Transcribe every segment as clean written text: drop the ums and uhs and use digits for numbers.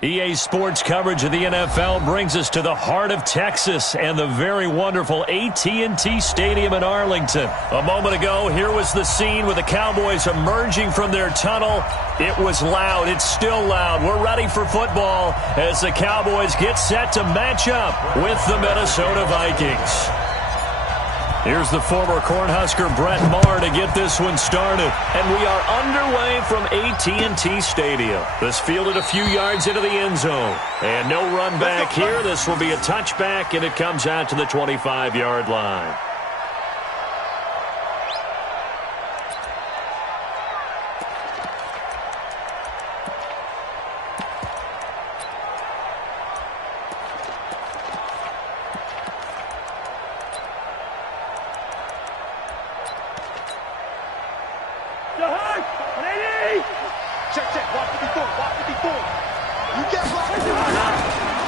EA Sports coverage of the NFL brings us to the heart of Texas and the very wonderful AT&T Stadium in Arlington. A moment ago, here was the scene with the Cowboys emerging from their tunnel. It was loud. It's still loud. We're ready for football as the Cowboys get set to match up with the Minnesota Vikings. Here's the former Cornhusker Brett Maher to get this one started. And we are underway from AT&T Stadium. This fielded a few yards into the end zone. And no run back here. This will be a touchback, and it comes out to the 25-yard line.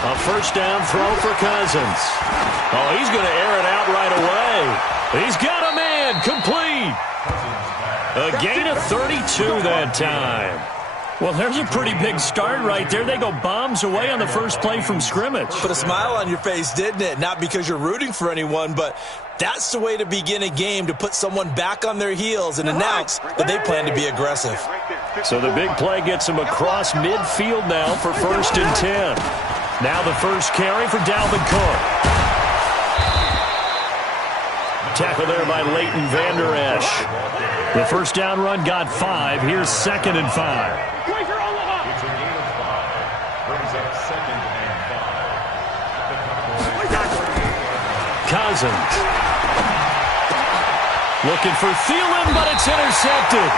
A first down throw for Cousins. Oh, he's going to air it out right away. He's got a man, complete. A gain of 32 that time. Well, there's a pretty big start right there. They go bombs away on the first play from scrimmage. Put a smile on your face, didn't it? Not because you're rooting for anyone, but that's the way to begin a game, to put someone back on their heels and announce that they plan to be aggressive. So the big play gets him across midfield now for 1st and 10. Now the first carry for Dalvin Cook. Tackle there by Leighton Vander Esch. The first down run got 5. Here's 2nd and 5. Cousins. Looking for Thielen, but it's intercepted.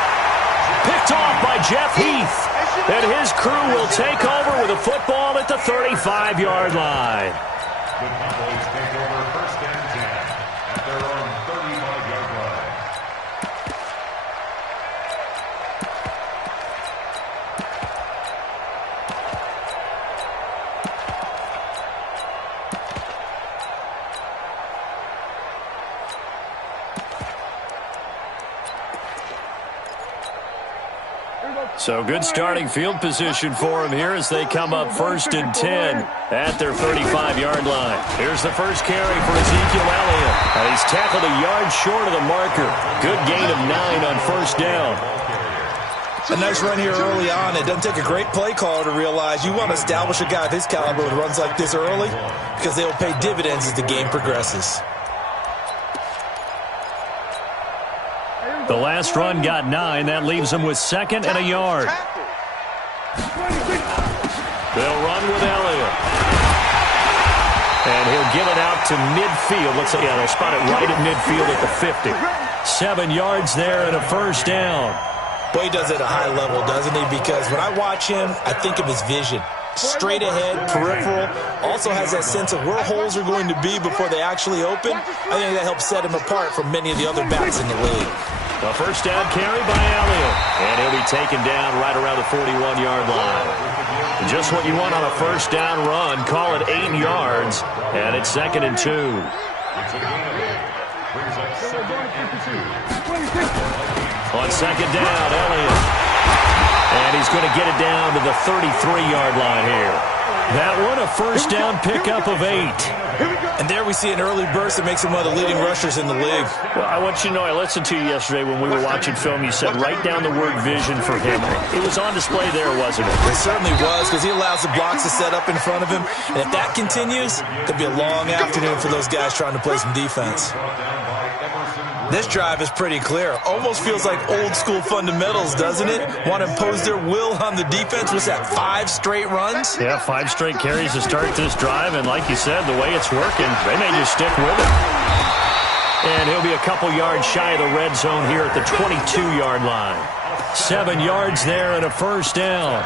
Picked off by Jeff Heath. And his crew will take over with a football at the 35-yard line. The Cowboys take over 1st and 10 at their own 35-yard line. So good starting field position for him here as they come up 1st and 10 at their 35-yard line. Here's the first carry for Ezekiel Elliott. He's tackled a yard short of the marker. Good gain of 9 on 1st down. A nice run here early on. It doesn't take a great play caller to realize you want to establish a guy of his caliber with runs like this early because they will pay dividends as the game progresses. The last run got 9. That leaves them with 2nd and a yard. They'll run with Elliott. And he'll give it out to midfield. Let's say, yeah, they'll spot it right at midfield at the 50. 7 yards there and a first down. Boy, he does it at a high level, doesn't he? Because when I watch him, I think of his vision. Straight ahead, peripheral, also has that sense of where holes are going to be before they actually open. I think that helps set him apart from many of the other backs in the league. A first down carry by Elliott. And he'll be taken down right around the 41-yard line. Just what you want on a first down run. Call it 8 yards. And it's 2nd and 2. On 2nd down, Elliott. And he's going to get it down to the 33-yard line here. That one, a first down pickup of 8. And there we see an early burst that makes him one of the leading rushers in the league. Well, I want you to know, I listened to you yesterday when we were watching film. You said write down the word vision for him. It was on display there, wasn't it? It certainly was, because he allows the blocks to set up in front of him. And if that continues, it'll be a long afternoon for those guys trying to play some defense. This drive is pretty clear. Almost feels like old-school fundamentals, doesn't it? Want to impose their will on the defense. Was that 5 straight runs? Yeah, 5 straight carries to start this drive. And like you said, the way it's working, they may just stick with it. And he'll be a couple yards shy of the red zone here at the 22-yard line. 7 yards there and a first down.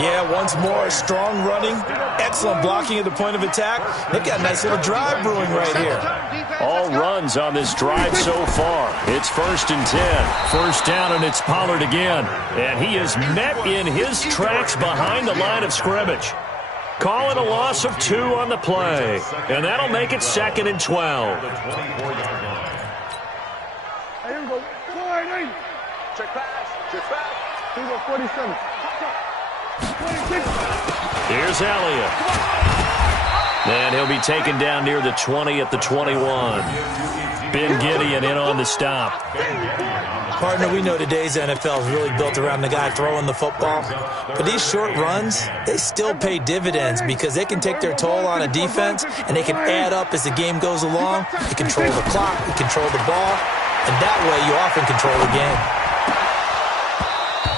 Yeah, once more, strong running, excellent blocking at the point of attack. They've got a nice little drive brewing right here. All runs on this drive so far. It's 1st and 10. First down, and it's Pollard again. And he is met in his tracks behind the line of scrimmage. Call it a loss of 2 on the play. And that'll make it 2nd and 12. Check pass. Check pass. 47. 26. Here's Elliott. And he'll be taken down near the 20 at the 21. Ben Gideon in on the stop. Partner, we know today's NFL is really built around the guy throwing the football. But these short runs, they still pay dividends because they can take their toll on a defense, and they can add up as the game goes along. You control the clock, you control the ball, and that way you often control the game.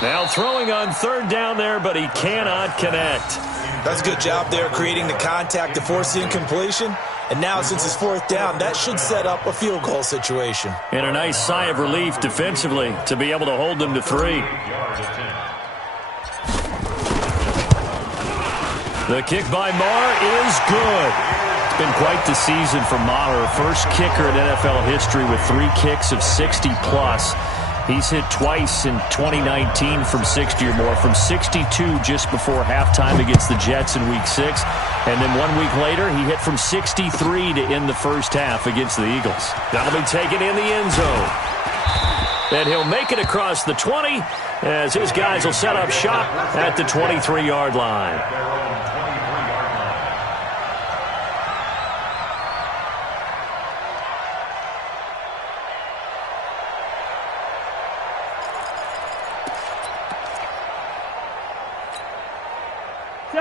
Now throwing on third down there, but he cannot connect. That's a good job there creating the contact to force the incompletion. And now, since it's fourth down, that should set up a field goal situation. And a nice sigh of relief defensively to be able to hold them to 3. The kick by Maher is good. It's been quite the season for Maher. First kicker in NFL history with 3 kicks of 60-plus. He's hit twice in 2019 from 60 or more, from 62 just before halftime against the Jets in Week 6. And then 1 week later, he hit from 63 to end the first half against the Eagles. That'll be taken in the end zone. And he'll make it across the 20 as his guys will set up shop at the 23-yard line.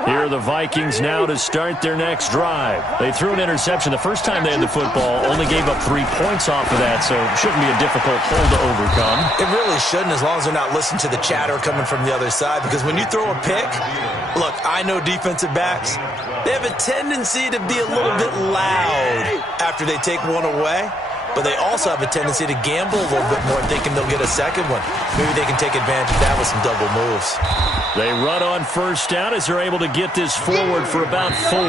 Here are the Vikings now to start their next drive. They threw an interception the first time they had the football, only gave up 3 points off of that, so it shouldn't be a difficult hole to overcome. It really shouldn't, as long as they're not listening to the chatter coming from the other side, because when you throw a pick, look, I know defensive backs, they have a tendency to be a little bit loud after they take one away. But they also have a tendency to gamble a little bit more, thinking they'll get a second one. Maybe they can take advantage of that with some double moves. They run on first down as they're able to get this forward for about 4.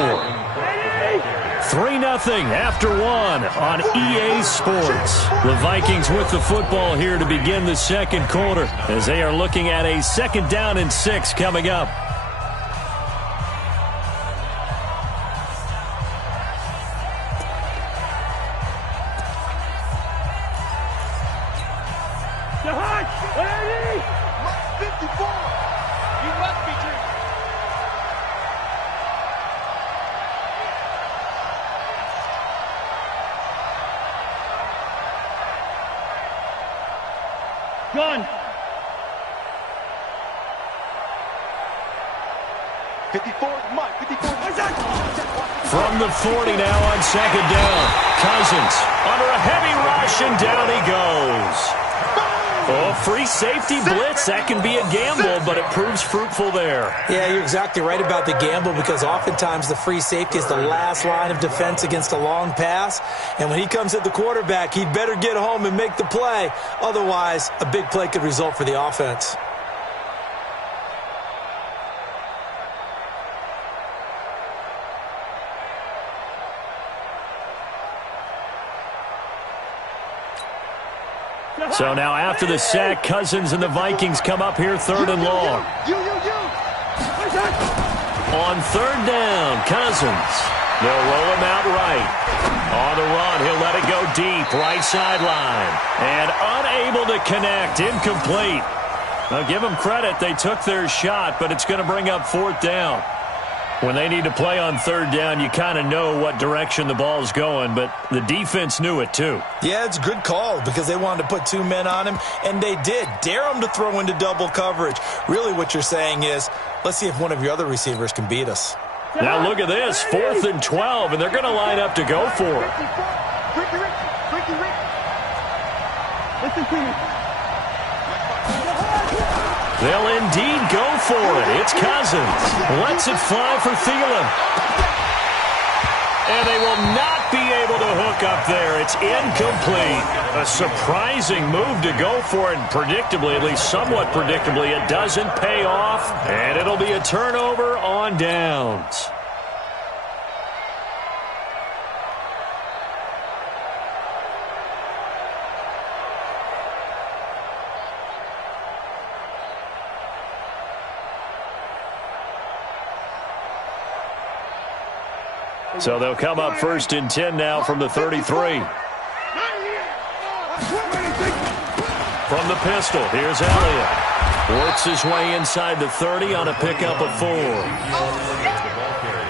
3-0 after 1 on EA Sports. The Vikings with the football here to begin the second quarter as they are looking at a 2nd down and 6 coming up. Gun. 54, Mike, 54. From the 40 now on 2nd down. Cousins under a heavy rush, and down he goes. Oh, free safety blitz. That can be a gamble, but it proves fruitful there. Yeah, you're exactly right about the gamble, because oftentimes the free safety is the last line of defense against a long pass. And when he comes at the quarterback, he'd better get home and make the play. Otherwise, a big play could result for the offense. So now after the sack, Cousins and the Vikings come up here 3rd and long. On 3rd down, Cousins. They'll roll him out right. On the run, he'll let it go deep, right sideline. And unable to connect, incomplete. Now give them credit, they took their shot, but it's going to bring up 4th down. When they need to play on 3rd down, you kind of know what direction the ball's going, but the defense knew it too. Yeah, it's a good call because they wanted to put 2 men on him, and they did. Dare him to throw into double coverage. Really what you're saying is, let's see if one of your other receivers can beat us. Now look at this, 4th and 12, and they're going to line up to go for it. Listen to me. They'll indeed go for it. It's Cousins. Lets it fly for Thielen. And they will not be able to hook up there. It's incomplete. A surprising move to go for it. And predictably, at least somewhat predictably, it doesn't pay off. And it'll be a turnover on downs. So they'll come up 1st and 10 now from the 33. From the pistol, here's Elliott. Works his way inside the 30 on a pickup of 4.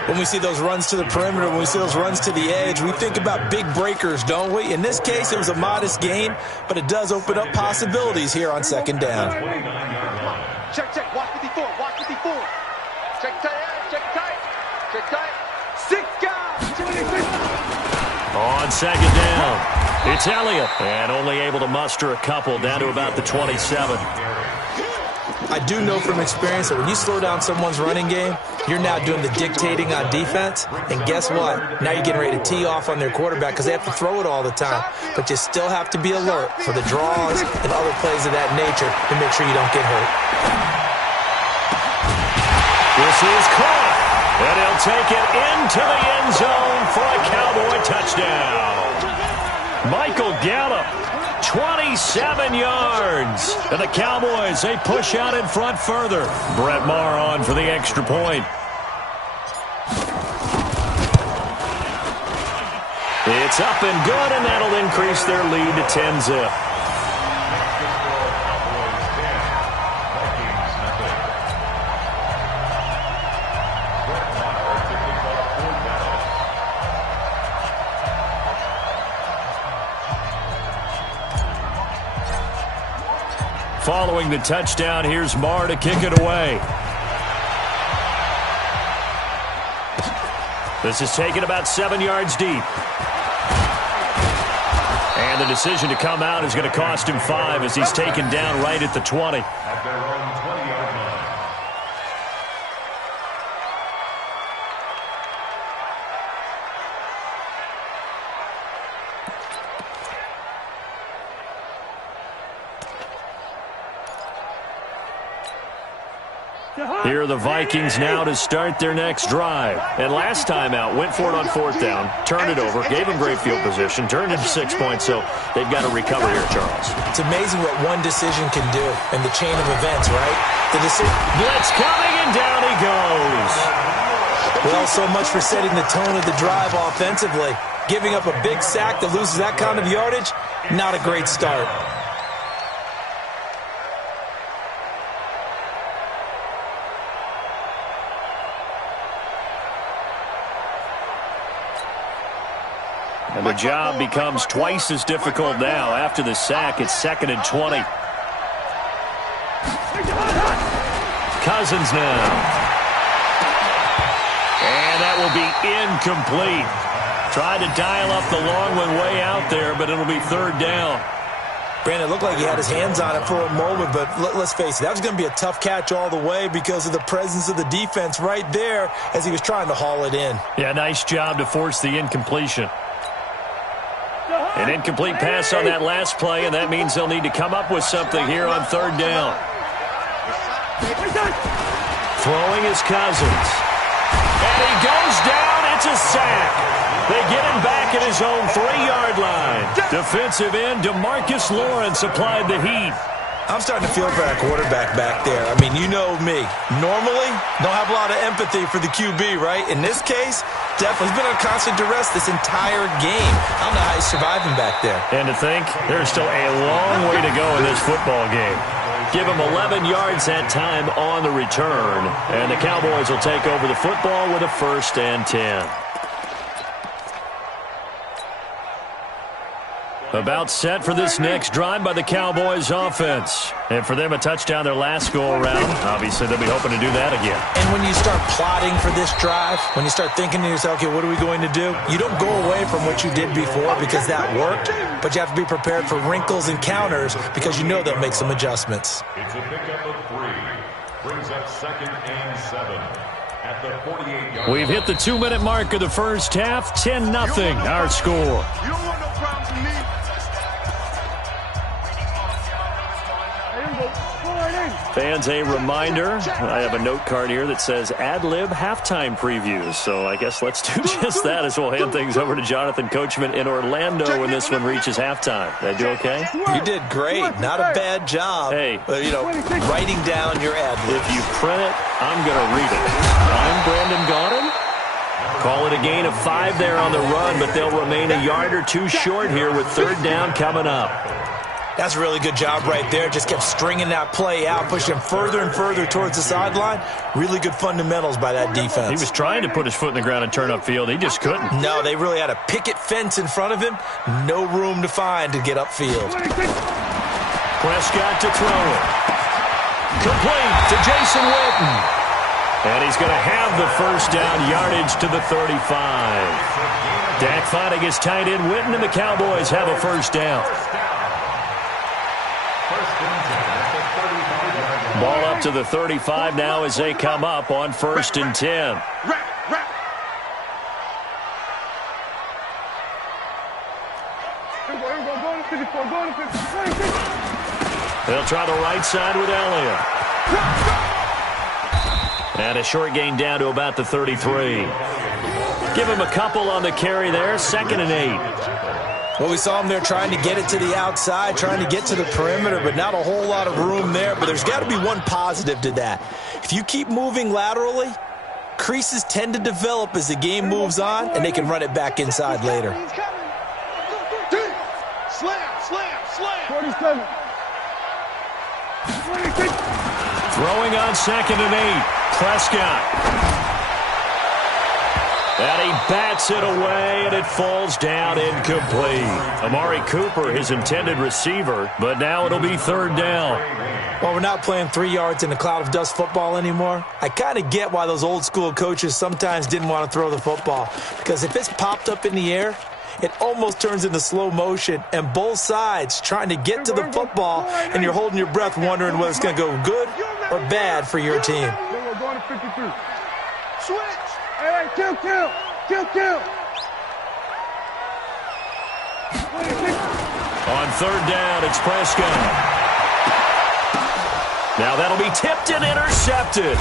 When we see those runs to the perimeter, when we see those runs to the edge, we think about big breakers, don't we? In this case, it was a modest gain, but it does open up possibilities here on second down. Check, check. Watch 54. Watch 54. Check tight. Check tight. Check tight. 6 guys. On second down, it's Elliott, and only able to muster a couple down to about the 27. I do know from experience that when you slow down someone's running game, you're now doing the dictating on defense. And guess what? Now you're getting ready to tee off on their quarterback because they have to throw it all the time. But you still have to be alert for the draws and other plays of that nature to make sure you don't get hurt. This is caught, and he'll take it into the end zone for a Cowboy touchdown. Michael Gallup, 27 yards. And the Cowboys, they push out in front further. Brett Maher on for the extra point. It's up and good, and that'll increase their lead to 10-zip. Following the touchdown, here's Maher to kick it away. This is taken about 7 yards deep. And the decision to come out is going to cost him 5 as he's taken down right at the 20. At their own 20-yard line. Here are the Vikings now to start their next drive. And last time out, went for it on 4th down, turned it over, gave them great field position, turned into 6 points, so they've got to recover here, Charles. It's amazing what one decision can do in the chain of events, right? The blitz coming, and down he goes. Well, so much for setting the tone of the drive offensively. Giving up a big sack that loses that kind of yardage, not a great start. And the job becomes twice as difficult now. After the sack, it's 2nd and 20. Cousins now. And that will be incomplete. Tried to dial up the long one way out there, but it'll be 3rd down. Brandon, it looked like he had his hands on it for a moment, but let's face it, that was going to be a tough catch all the way because of the presence of the defense right there as he was trying to haul it in. Yeah, nice job to force the incompletion. An incomplete pass on that last play, and that means they'll need to come up with something here on 3rd down. Throwing is Cousins. And he goes down. It's a sack. They get him back at his own 3-yard line. Defensive end DeMarcus Lawrence applied the heat. I'm starting to feel for that quarterback back there. I mean, you know me. Normally, don't have a lot of empathy for the QB, right? In this case, definitely. He's been under constant duress this entire game. I don't know how he's surviving back there. And to think, there's still a long way to go in this football game. Give him 11 yards that time on the return. And the Cowboys will take over the football with a 1st and 10. About set for this next drive by the Cowboys offense. And for them, a touchdown their last go-around. Obviously, they'll be hoping to do that again. And when you start plotting for this drive, when you start thinking to yourself, okay, what are we going to do? You don't go away from what you did before because that worked, but you have to be prepared for wrinkles and counters because you know they'll make some adjustments. It's a pickup of 3. Brings up 2nd and 7. At the 48-yard We've hit the 2-minute mark of the first half. 10-0 our score. You don't want no problems with me. Fans, a reminder, I have a note card here that says ad-lib halftime previews. So I guess let's do just that as we'll hand things over to Jonathan Coachman in Orlando when this one reaches halftime. Did I do okay? You did great. Not a bad job. Hey. Writing down your ad-libs. If you print it, I'm going to read it. I'm Brandon Gaudin. Call it a gain of 5 there on the run, but they'll remain a yard or 2 short here with 3rd down coming up. That's a really good job right there. Just kept stringing that play out, pushing him further and further towards the sideline. Really good fundamentals by that defense. He was trying to put his foot in the ground and turn upfield. He just couldn't. No, they really had a picket fence in front of him. No room to find to get upfield. Prescott to throw it. Complete to Jason Witten. And he's going to have the first down, yardage to the 35. Dak finding his tight end Witten, and the Cowboys have a first down. Ball up to the 35 now as they come up on 1st and 10. They'll try the right side with Elliott. And a short gain down to about the 33. Give him a couple on the carry there. 2nd and 8. Well, we saw him there trying to get it to the outside, trying to get to the perimeter, but not a whole lot of room there. But there's got to be one positive to that. If you keep moving laterally, creases tend to develop as the game moves on, and they can run it back inside later. Slam, slam, slam. 47. Throwing on 2nd and 8. Prescott. And he bats it away, and it falls down incomplete. Amari Cooper, his intended receiver, but now it'll be 3rd down. Well, we're not playing 3 yards in a cloud of dust football anymore. I kind of get why those old school coaches sometimes didn't want to throw the football, because if it's popped up in the air, it almost turns into slow motion, and both sides trying to get to the football, and you're holding your breath wondering whether it's going to go good or bad for your team. We're going to 53. Switch. Hey, kill. On 3rd down, it's Prescott. Now that'll be tipped and intercepted.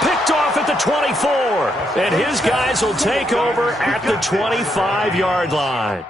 Picked off at the 24. And his guys will take over at the 25-yard line.